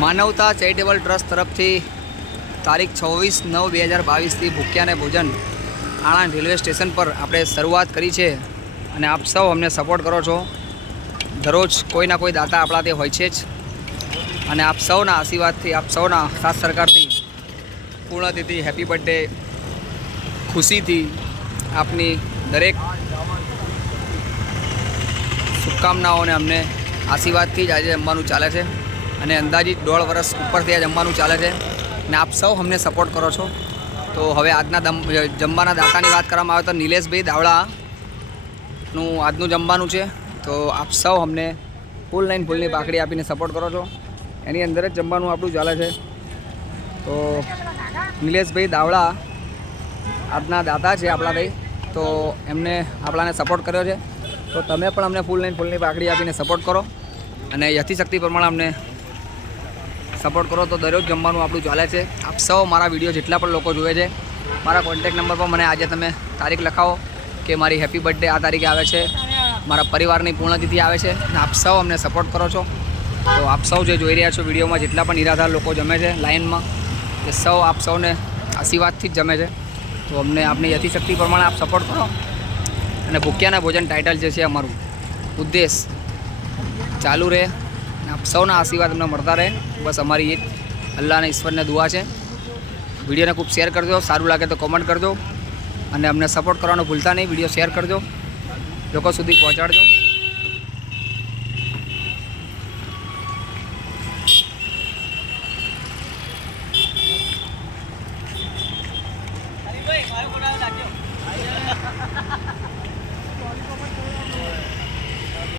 માનવતા charitable trust તરફથી તારીખ છવ્વીસ નવ બે હજાર બાવીસથી ભૂખ્યાને ભોજન આણંદ રેલવે સ્ટેશન પર આપણે શરૂઆત કરી છે અને આપ સૌ અમને સપોર્ટ કરો છો. દરરોજ કોઈના કોઈ દાતા આપણાથી હોય છે જ. અને આપ સૌના આશીર્વાદથી, આપ સૌના સાથ સરકારથી પૂર્ણતિથિ હેપી બર્થડે ખુશીથી આપની દરેક શુભકામનાઓને અમને આશીર્વાદથી જ આજે જમવાનું ચાલે છે. અને અંદાજિત દોઢ વર્ષ ઉપરથી આ જમવાનું ચાલે છે ને આપ સૌ અમને સપોર્ટ કરો છો. તો હવે આજના દમ, જમવાના દાતાની વાત કરવામાં આવે તો નિલેશભાઈ દાવડાનું આજનું જમવાનું છે. તો આપ સૌ અમને ફૂલ લાઈન ફૂલની પાકડી આપીને સપોર્ટ કરો છો. એની અંદર જ જમવાનું આપણું ચાલે છે. તો નિલેશભાઈ દાવડા આજના દાતા છે આપણા ભાઈ. તો એમને આપણાને સપોર્ટ કર્યો છે. તો તમે પણ અમને ફૂલ લાઈન ફૂલની પાકડી આપીને સપોર્ટ કરો. અને યથિશક્તિ પ્રમાણે અમને સપોર્ટ કરો તો દરરોજ જમવાનું આપણું ચાલે છે. આપ સૌ મારા વીડિયો જેટલા પણ લોકો જોવે છે, મારા કોન્ટેક નંબર પર મને આજે તમે તારીખ લખાવો કે મારી હેપી બર્થડે આ તારીખે આવે છે. મારા પરિવારની પૂર્ણતિથિ આવે છે. અને આપ સૌ અમને સપોર્ટ કરો છો. તો આપ સૌ જે જોઈ રહ્યા છો વિડીયોમાં, જેટલા પણ નિરાધાર લોકો જમે છે લાઇનમાં એ સૌ આપ સૌને આશીર્વાદથી જ જમે છે. તો અમને આપની યથિશક્તિ પ્રમાણે આપ સપોર્ટ કરો. અને ભૂખ્યાના ભોજન ટાઇટલ જે છે અમારું, ઉદ્દેશ, ચાલુ રહે. સૌના આશીર્વાદ અમને મળતા રહે. બસ અમારી એ અલ્લાહને, ઈશ્વરને દુઆ છે. વિડીયોને ખૂબ શેર કરજો, સારું લાગે તો કોમેન્ટ કરજો. અને અમને સપોર્ટ કરવાનો ભૂલતા નહીં, વીડિયો શેર કરજો. લોકો સુધી પહોંચાડજો.